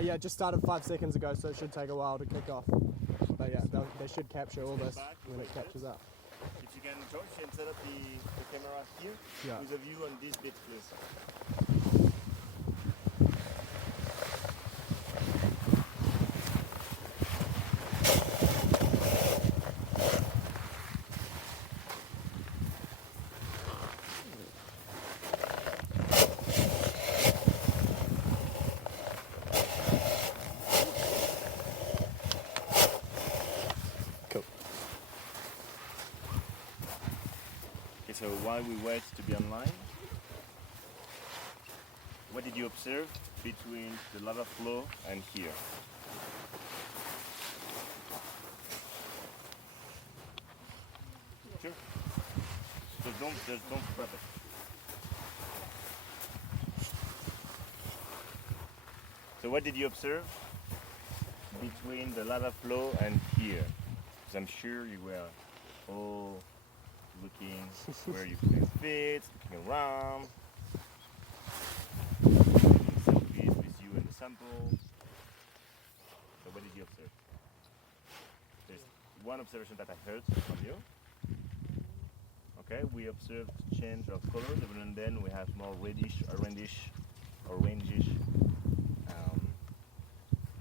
Yeah, just started 5 seconds ago, so it should take a while to kick off. But yeah, they should capture all this when it catches up. If you can, George, you can set up the camera here with a view on this bit, please. Cool. Okay, so while we wait to be online, what did you observe between the lava flow and here? Sure. Just don't prep it. So what did you observe between the lava flow and here? Because I'm sure you were all looking where you could fit, looking around. Selfies with you and the sample. So what did you observe? There's one observation that I heard from you. Okay, we observed change of colors, and then we have more reddish, orangish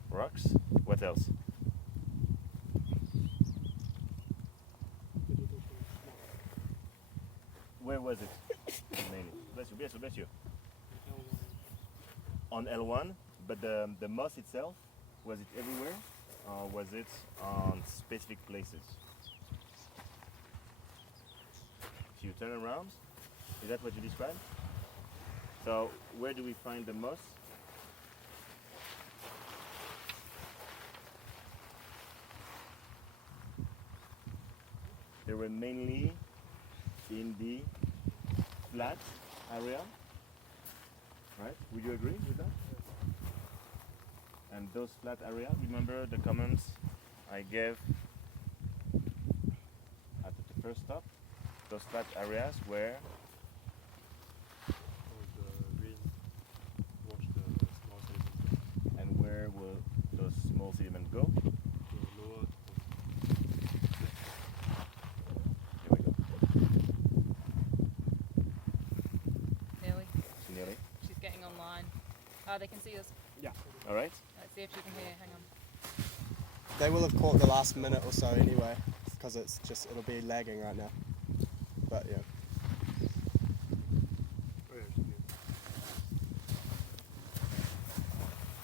rocks. What else? Where was it? Mainly. Bless you. On L1, but the moss itself, was it everywhere, or was it on specific places? If you turn around, is that what you described? So where do we find the moss? They were mainly in the flat area, right? Would you agree with that? And those flat areas, remember the comments I gave at the first stop? Those flat areas where the rain wash the small sediment. and where will those small sediments go? The lower Here we go. Nearly. Nearly. She's getting online. They can see us. Yeah. All right. Let's see if she can hear. Hang on. They will have caught the last minute or so anyway, because it'll be lagging right now. But yeah. oh yeah, she did.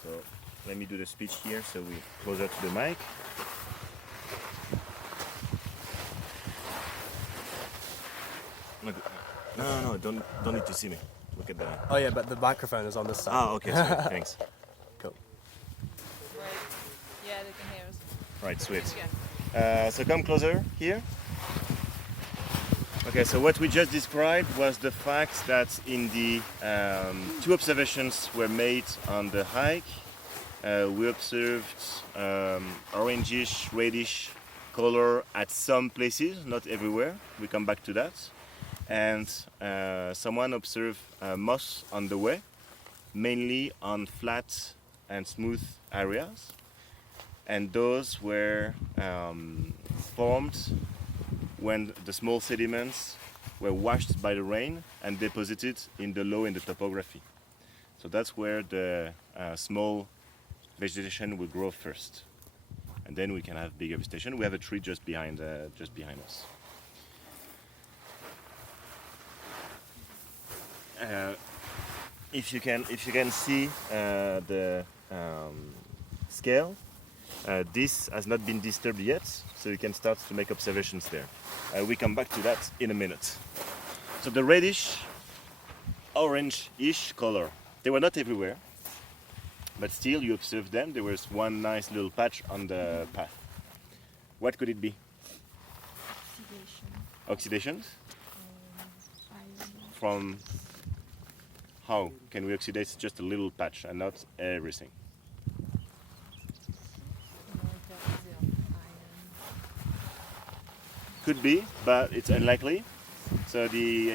So let me do the speech here so we closer to the mic. No, don't need to see me. Look at that. Oh yeah, but the microphone is on this side. Ah, okay, sweet. Thanks. Cool. Right. Yeah, they can hear us. Right, sweet. Yeah. So come closer here. Okay, so what we just described was the fact that in the two observations were made on the hike. We observed orangish, reddish color at some places, not everywhere. We come back to that. And someone observed moss on the way, mainly on flat and smooth areas. And those were formed when the small sediments were washed by the rain and deposited in the low in the topography. So that's where the small vegetation will grow first, and then we can have bigger vegetation. We have a tree just behind us. If you can see the scale, this has not been disturbed yet, so you can start to make observations there. We come back to that in a minute. So the reddish, orange-ish color, they were not everywhere, but still you observe them. There was one nice little patch on the path. What could it be? Oxidation. Oxidation? From how can we oxidize just a little patch and not everything? Could be, but it's unlikely. So the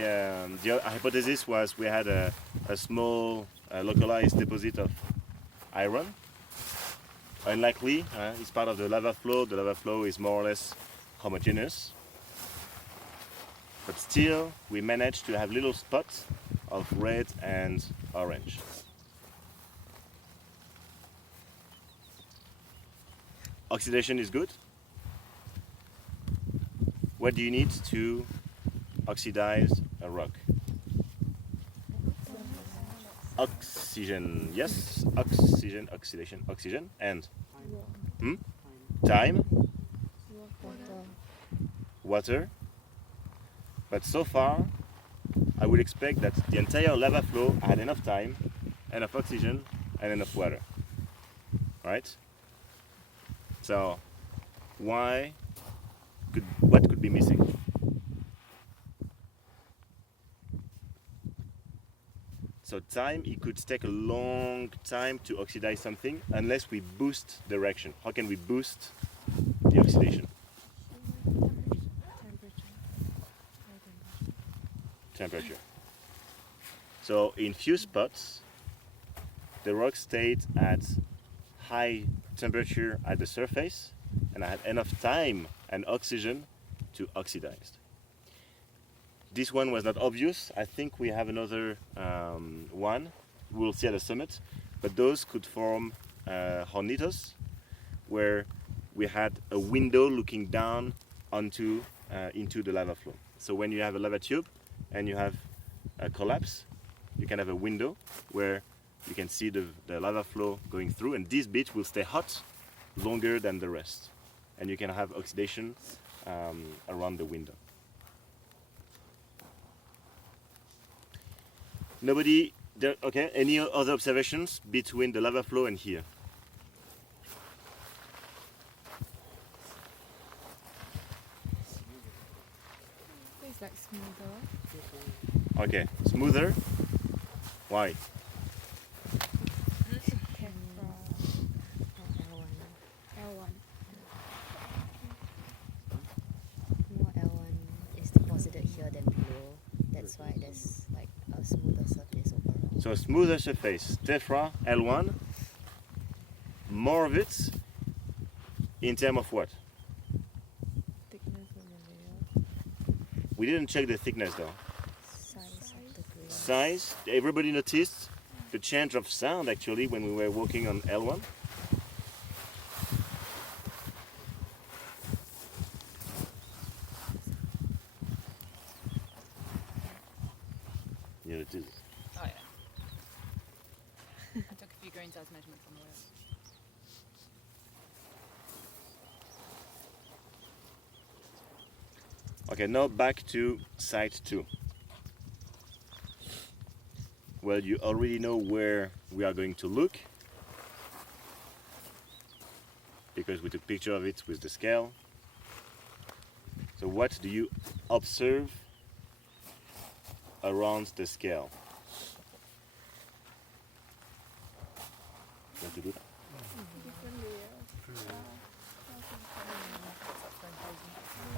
hypothesis was we had a small localized deposit of iron unlikely. It's part of the lava flow. The lava flow is more or less homogeneous. But still, we managed to have little spots of red and orange. Oxidation is good. What do you need to oxidize a rock? Oxygen, yes, oxygen, oxidation, oxygen, and time, water. But so far, I would expect that the entire lava flow had enough time, enough oxygen, and enough water. Right? So, what could be missing? So time, it could take a long time to oxidize something unless we boost the reaction. How can we boost the oxidation? Temperature. So in few spots, the rock stayed at high temperature at the surface and had enough time and oxygen to oxidize. This one was not obvious. I think we have another one. We'll see at the summit. But those could form hornitos, where we had a window looking down into the lava flow. So when you have a lava tube and you have a collapse, you can have a window where you can see the lava flow going through, and this bit will stay hot longer than the rest. And you can have oxidation around the window. Nobody there, okay, any other observations between the lava flow and here? It's like smoother. Okay, smoother. Why? L1. More L1 is deposited here than below. That's why there's like a smoother surface overall. So smoother surface, tephra, L1. More of it in terms of what? Thickness of the layer. We didn't check the thickness though. Size of the grain. Size, everybody noticed the change of sound actually when we were walking on L1? Yeah, it is. Oh yeah. I took a few grain size measurements on the way up. Okay, now back to site 2. Well, you already know where we are going to look because we took picture of it with the scale. So what do you observe around the scale? You want to do that?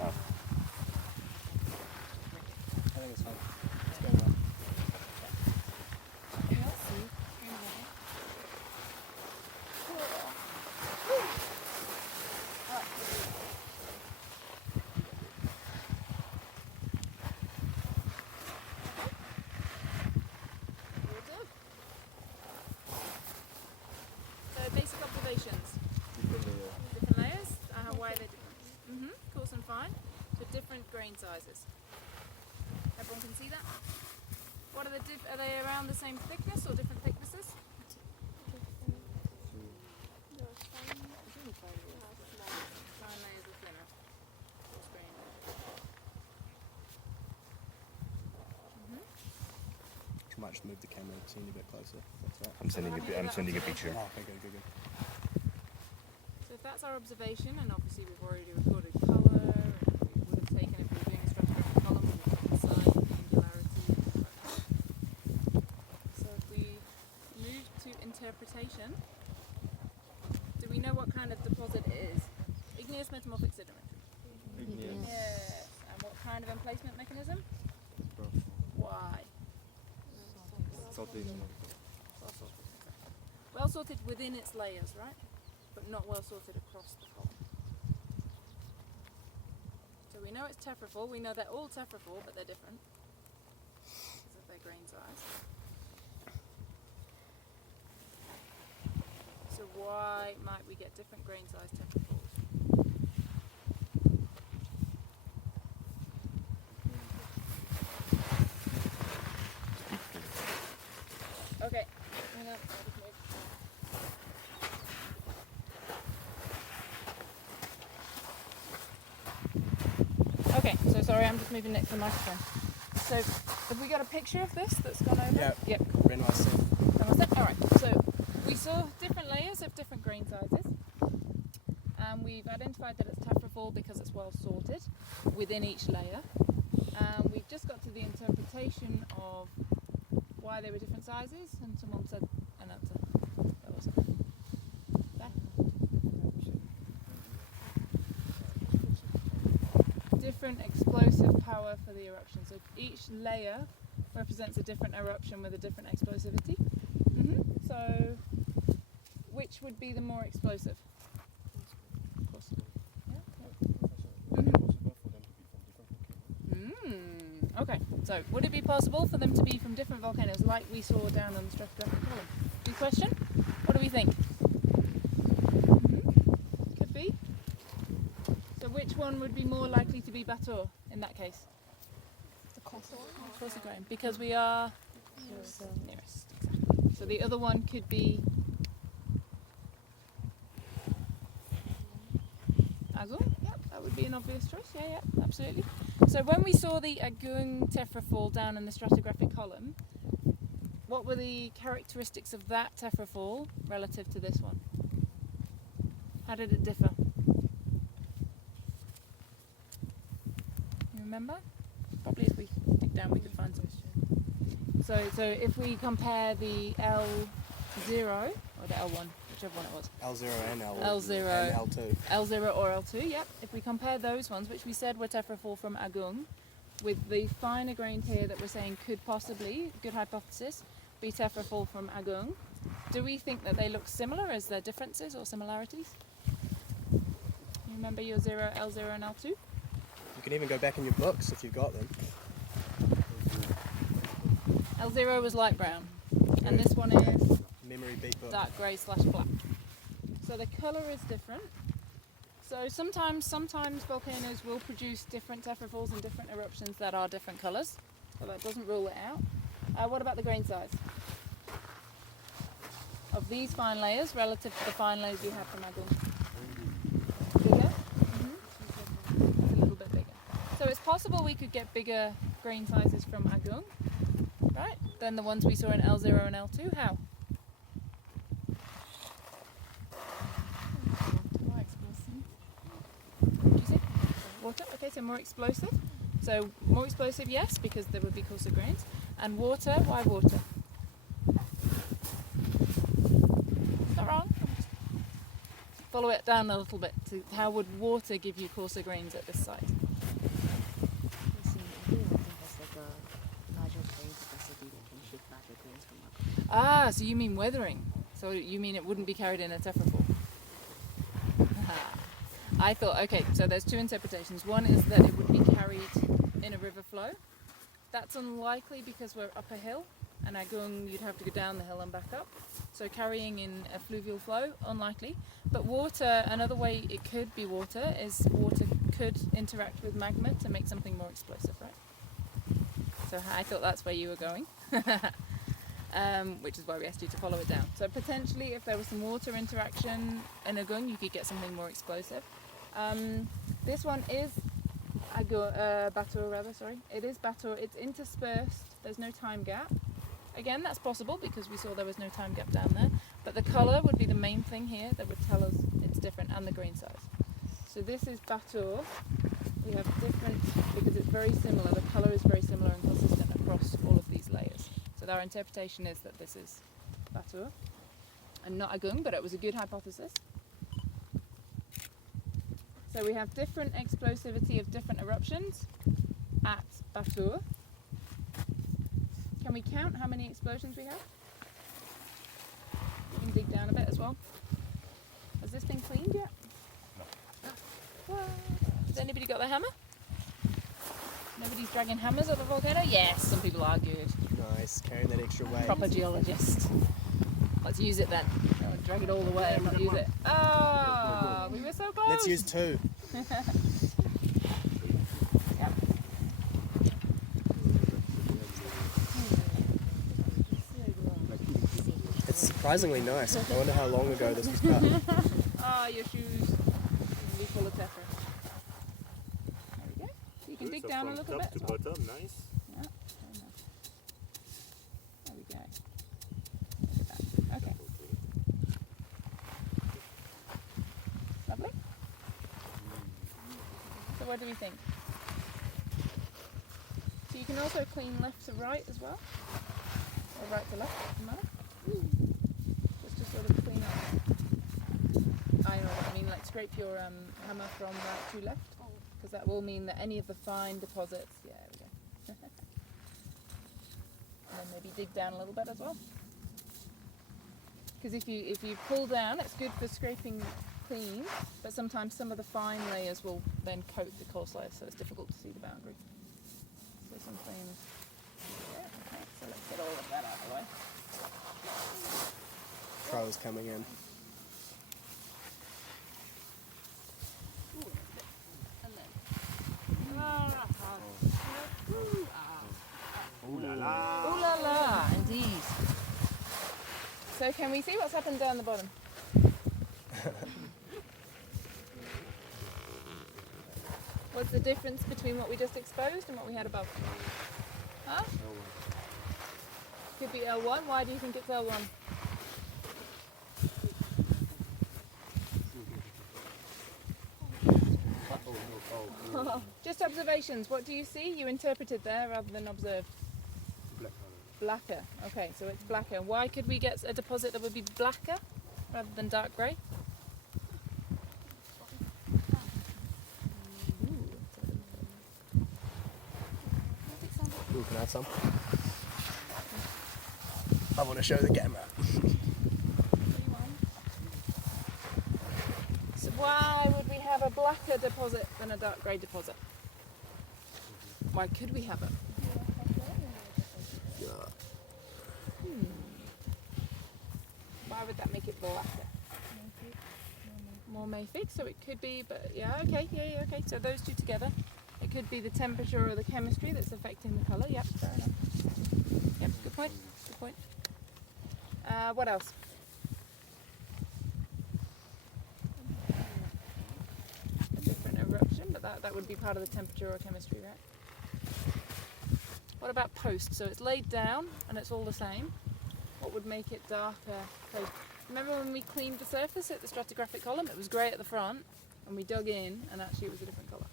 Ah. I think it's fine. It's going well. So basic observations. Different layers. Why are they different? Coarse and fine. So different grain sizes. Everyone can see that? What are the are they around the same thickness or different thicknesses? Fine layers are thinner. Coarse grain. You might just move the camera a teeny bit closer. That's right. I'm sending a picture. Oh, okay, good. So if that's our observation, and obviously we've already recorded colour, and we would have taken if we were doing a stratigraphic column, we would have the size, angularity, things like that. So if we move to interpretation, do we know what kind of deposit it is? Igneous metamorphic sedimentary. Yes. And what kind of emplacement mechanism? Why? Well sorted within its layers, right? But not well sorted across the column. So we know it's tephra, we know they're all tephra, but they're different because of their grain size. So why might we get different grain size tephra? Okay. Hang on, I'll just move. Okay, so sorry, I'm just moving next to the microphone. So, have we got a picture of this that's gone over? Yeah. Yep. Randomised set. Alright, so we saw different layers of different grain sizes. And we've identified that it's tephra because it's well sorted within each layer. And we've just got to the interpretation of why they were different sizes, and someone said an answer. That was it. There. Different explosive power for the eruption. So each layer represents a different eruption with a different explosivity. So which would be the more explosive? Of course. Okay, so would it be possible for them to be from different volcanoes like we saw down on the stratigraphic column? Good question. What do we think? Could be. So which one would be more likely to be Batur in that case? The coarser grain, because we are nearest. Exactly. So the other one could be Agung. Yep, that would be an obvious choice. Yeah, absolutely. So when we saw the Agung tephra fall down in the stratigraphic column, what were the characteristics of that tephra fall relative to this one? How did it differ? You remember? Probably if we dig down we could find some. So if we compare the L0 or the L1, whichever one it was. L0 and L1. L0 and L2. L0 or L2, yep. If we compare those ones, which we said were tephra from Agung, with the finer grains here that we're saying could possibly, good hypothesis, be tephra from Agung, do we think that they look similar? Is there differences or similarities? You remember your L0 and L2? You can even go back in your books if you've got them. L0 was light brown, and this one is Memory beat book. dark grey / black. So the colour is different. So sometimes volcanoes will produce different tephra falls and different eruptions that are different colours. So that doesn't rule it out. What about the grain size of these fine layers relative to the fine layers we had from Agung? Bigger? It's a little bit bigger. So it's possible we could get bigger grain sizes from Agung, right, than the ones we saw in L0 and L2. How? Water, okay, so more explosive. So more explosive, yes, because there would be coarser grains. And water, why water? Not wrong. Follow it down a little bit to how would water give you coarser grains at this site? Ah, so you mean weathering. So you mean it wouldn't be carried in a tephra fall. I thought, okay, so there's two interpretations. One is that it would be carried in a river flow. That's unlikely because we're up a hill, and Agung you'd have to go down the hill and back up. So carrying in a fluvial flow, unlikely. But water, another way it could be water, is water could interact with magma to make something more explosive, right? So I thought that's where you were going. Which is why we asked you to follow it down. So potentially if there was some water interaction in Agung, you could get something more explosive. This one is Batur rather, sorry. It is Batur, it's interspersed, there's no time gap. Again, that's possible because we saw there was no time gap down there. But the colour would be the main thing here that would tell us it's different, and the grain size. So this is Batur. We have different, because it's very similar, the colour is very similar and consistent across all of these layers. So our interpretation is that this is Batur and not Agung, but it was a good hypothesis. So we have different explosivity of different eruptions at Batur. Can we count how many explosions we have? We can dig down a bit as well. Has this been cleaned yet? No. Has anybody got their hammer? Nobody's dragging hammers at the volcano? Yes, some people are good. Nice, carrying that extra weight. Proper geologist. Let's use it then. Drag it all the way and not use it. Oh, we were so close. Let's use 2. Yep. It's surprisingly nice. I wonder how long ago this was cut. Ah, your shoes will be full of tephra. There we go. So you can dig down a little top bit. to as well. bottom, nice. Yeah, very nice. There we go. Look at that. Okay. Lovely. So what do we think? So you can also clean left to right as well, or right to left, doesn't matter. Just to sort of clean up. I know what I mean, like scrape your hammer from right to left, because that will mean that any of the fine deposits, yeah, there we go. And then maybe dig down a little bit as well. Because if you pull down, it's good for scraping clean, but sometimes some of the fine layers will then coat the coarse layers, so it's difficult to see the boundary. So something, yeah, okay, so let's get all of that out of the way. Pros coming in. Ooh la la. Ooh la la, indeed. So can we see what's happened down the bottom? What's the difference between what we just exposed and what we had above? Huh? Could be L1. Why do you think it's L1? Just observations. What do you see? You interpreted there rather than observed. Black color. Blacker. Okay, so it's blacker. Why could we get a deposit that would be blacker rather than dark grey? Ooh, can I have some? I want to show the camera. So why would we have a blacker deposit than a dark grey deposit? Why could we have it? Why would that make it blacker? More mafic, so it could be, but yeah, okay, okay. So those two together, it could be the temperature or the chemistry that's affecting the colour. Yep, fair enough. Yep, good point. Good point. What else? A different eruption, but that would be part of the temperature or chemistry, right? What about post? So it's laid down and it's all the same. What would make it darker? So remember when we cleaned the surface at the stratigraphic column? It was grey at the front, and we dug in, and actually it was a different colour.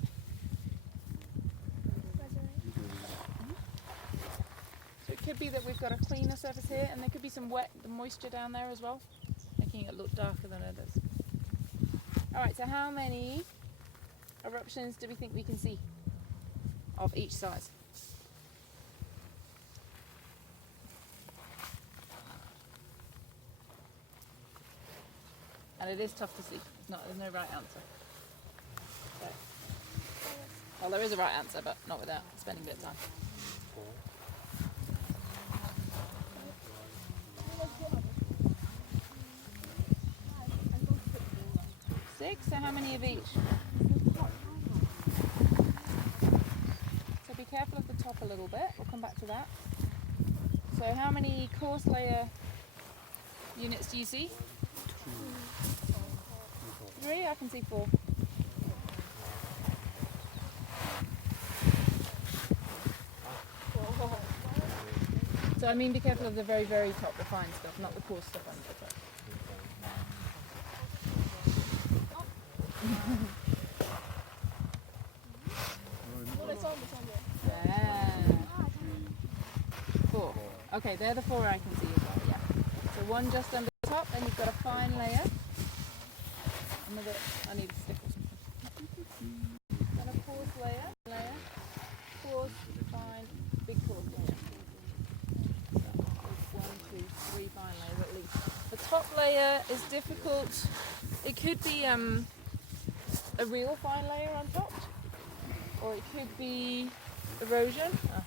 So it could be that we've got a cleaner surface here, and there could be some wet moisture down there as well, making it look darker than it is. Alright, so how many eruptions do we think we can see of each size? And it is tough to see. There's no right answer. So, well, there is a right answer, but not without spending a bit of time. 6. So how many of each? So be careful of the top a little bit. We'll come back to that. So how many coarse layer units do you see? 3? I can see 4. So I mean be careful of the very, very top, the fine stuff, not the coarse stuff under the top. Yeah. 4. Okay, they're the 4 I can see as well, yeah. So one just under the top, then you've got a fine layer. Another, I need a stick or something. Then a coarse layer, coarse, fine, big coarse layer. So 1, 2, 3 fine layers at least. The top layer is difficult. it could be a real fine layer on top, or it could be erosion. Oh,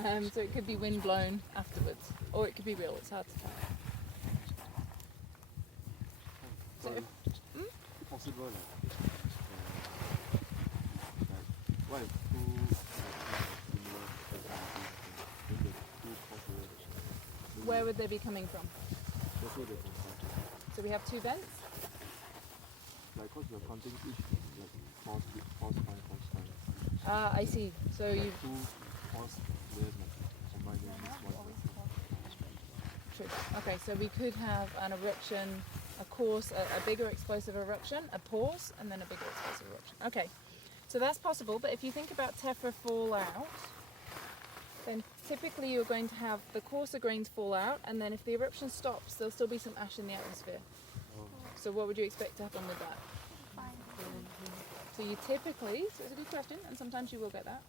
thanks. So it could be wind blown afterwards, or it could be real. It's hard to tell. So, Possible. Why two where would they be coming from? That's what they can So we have two vents. like because you're counting each like force time. Ah, I see. So Like you two force layers like combined in this one. true. Okay, so we could have an eruption, a course, a bigger explosive eruption, a pause, and then a bigger explosive eruption. Okay, so that's possible. But if you think about tephra fallout, then typically you're going to have the coarser grains fall out, and then if the eruption stops, there'll still be some ash in the atmosphere. So what would you expect to happen with that? So you typically, so it's a good question, and sometimes you will get that,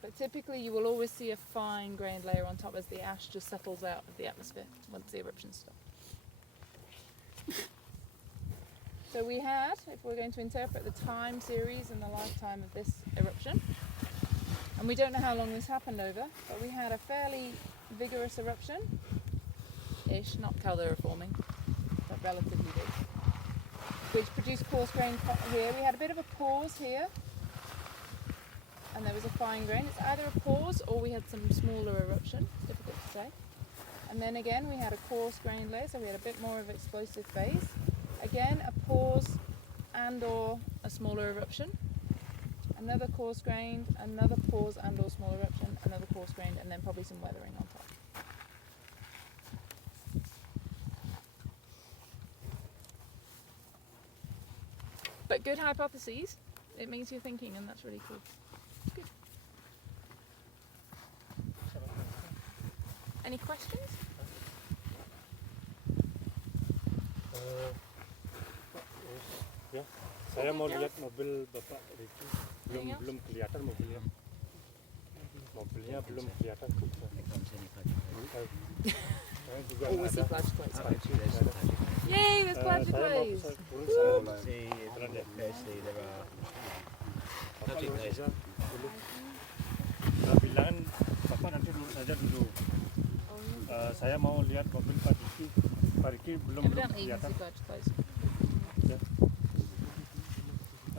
but typically you will always see a fine grained layer on top as the ash just settles out of the atmosphere once the eruption stops. So we had, if we're going to interpret the time series and the lifetime of this eruption, and we don't know how long this happened over, but we had a fairly vigorous eruption-ish, not caloriforming, but relatively big, which produced coarse grain here. We had a bit of a pause here, and there was a fine grain. It's either a pause or we had some smaller eruption, difficult to say. And then again we had a coarse grain layer, so we had a bit more of explosive phase. Again, a pause and or a smaller eruption. Another coarse grained, another pause and or small eruption, another coarse grained, and then probably some weathering on top. But good hypotheses. It means you're thinking, and that's really cool. Good. Any questions? Ya, saya mau lihat mobil Bapak Ricky. Belum kelihatan mobilnya. Mobilnya belum kelihatan. Saya juga Always see ada. flash plates. Ada. Yay, there's flash Saya mau plates. turun sana. See, firstly, there are Bapak Touching lurus base. saja dulu. Bilangan Bapak nanti lurus saja dulu. Saya mau lihat mobil Pak Ricky. Pak Ricky belum Evidently you can kelihatan. see flash plates.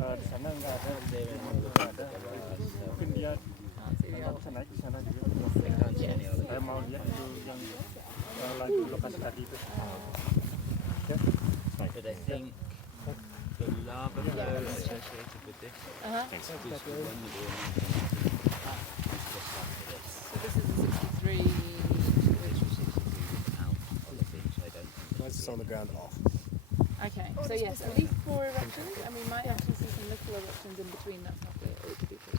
Di sana nggak ada, there in all the nggak ada. there are Mungkin dia Can't see the Bapak other. bisa naik di sana juga. they can't see any other. Saya mau lihat itu yang lagi lokasi tadi itu. Ya. But I think the lava flow associated with this Uh-huh. is the one that we're mentioning. Just after this. So this is a 63. This was 63 without olivine, so I don't think Mine's just on the ground off. Okay, so yes, at least 4 eruptions, and we might actually see some little eruptions in between. That's not clear, or it could be 3.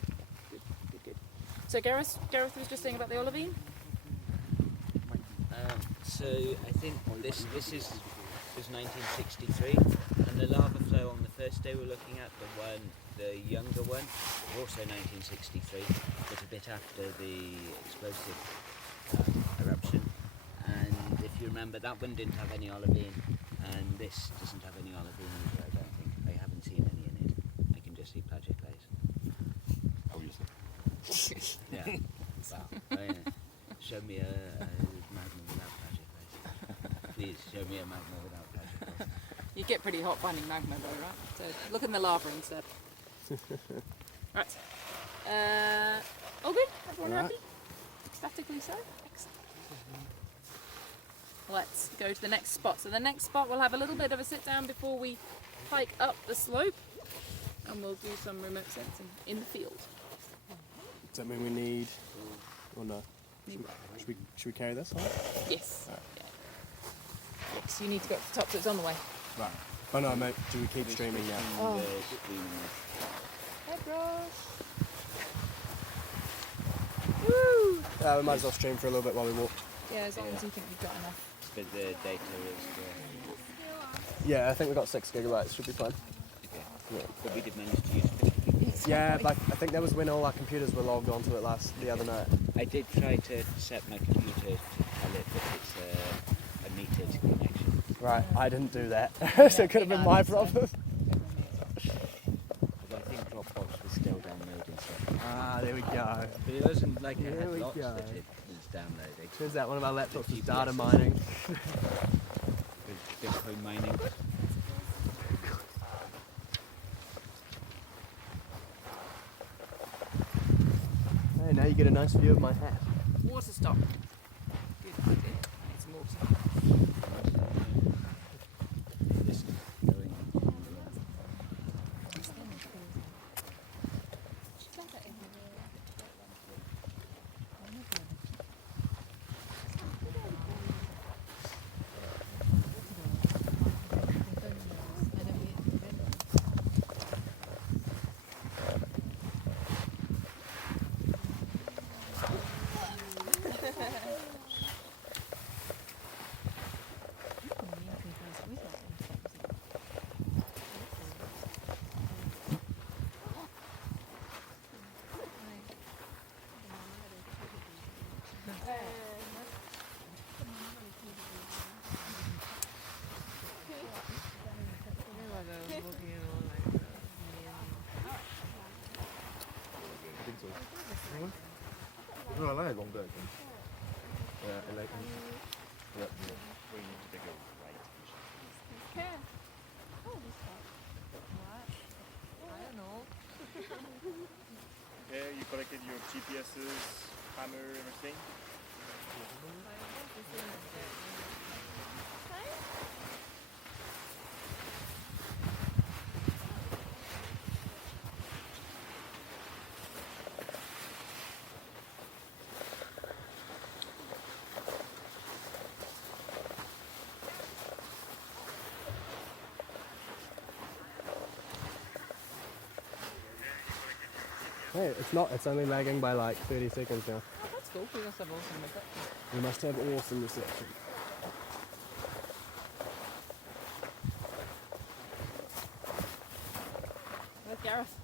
Yeah, good. So Gareth was just saying about the olivine. So I think this was 1963, and the lava flow on the first day we're looking at, the younger one, also 1963, but a bit after the explosive eruption. And if you remember, that one didn't have any olivine, and this doesn't have any olivine either. I don't think. I haven't seen any in it. I can just see plagioclase. Yeah. Wow. Show me a magma without plagioclase. Please show me a magma without plagioclase. You get pretty hot finding magma though, right? So look in the lava instead. Right. All good? Everyone Right. happy? Statically so? Excellent. Let's go to the next spot. So the next spot we'll have a little bit of a sit down before we hike up the slope, and we'll do some remote sensing in the field. Does that mean we need, or no? Should we carry this on? Yes. Yeah. Yes, you need to go up to the top, so it's on the way. Right. Oh no, mate. Do we keep streaming now? Oh. The Hey, Josh. Woo! We might as well stream for a little bit while we walk. Yeah, as long as you think you've got enough. but the data is Yeah, I think we got 6 gigabytes. Should be fine. okay. But we did manage to use 50. Yeah, but I think that was when all our computers were logged onto it the other night. I did try to set my computer to tell it that it's a metered connection. Right, I didn't do that. So it could have been my problem. I think Dropbox was still downloading stuff. Ah, there we go. But it wasn't like it There had we lots go. that it was downloading. Turns out one of our laptops was GPSs. data mining. With Bitcoin mining. Hey, now you get a nice view of my hat. Water stop. Good idea. Need some water. This going. No, I like longer. I think. Yeah, I like it. Yeah, yeah. We need to take a right. Okay. Oh, this part. What? I don't know. Okay, you collected your GPSs, hammer, everything. Hey, it's not, it's only lagging by like 30 seconds now. Oh, that's cool. We must have awesome reception. We must have awesome reception. Where's Gareth?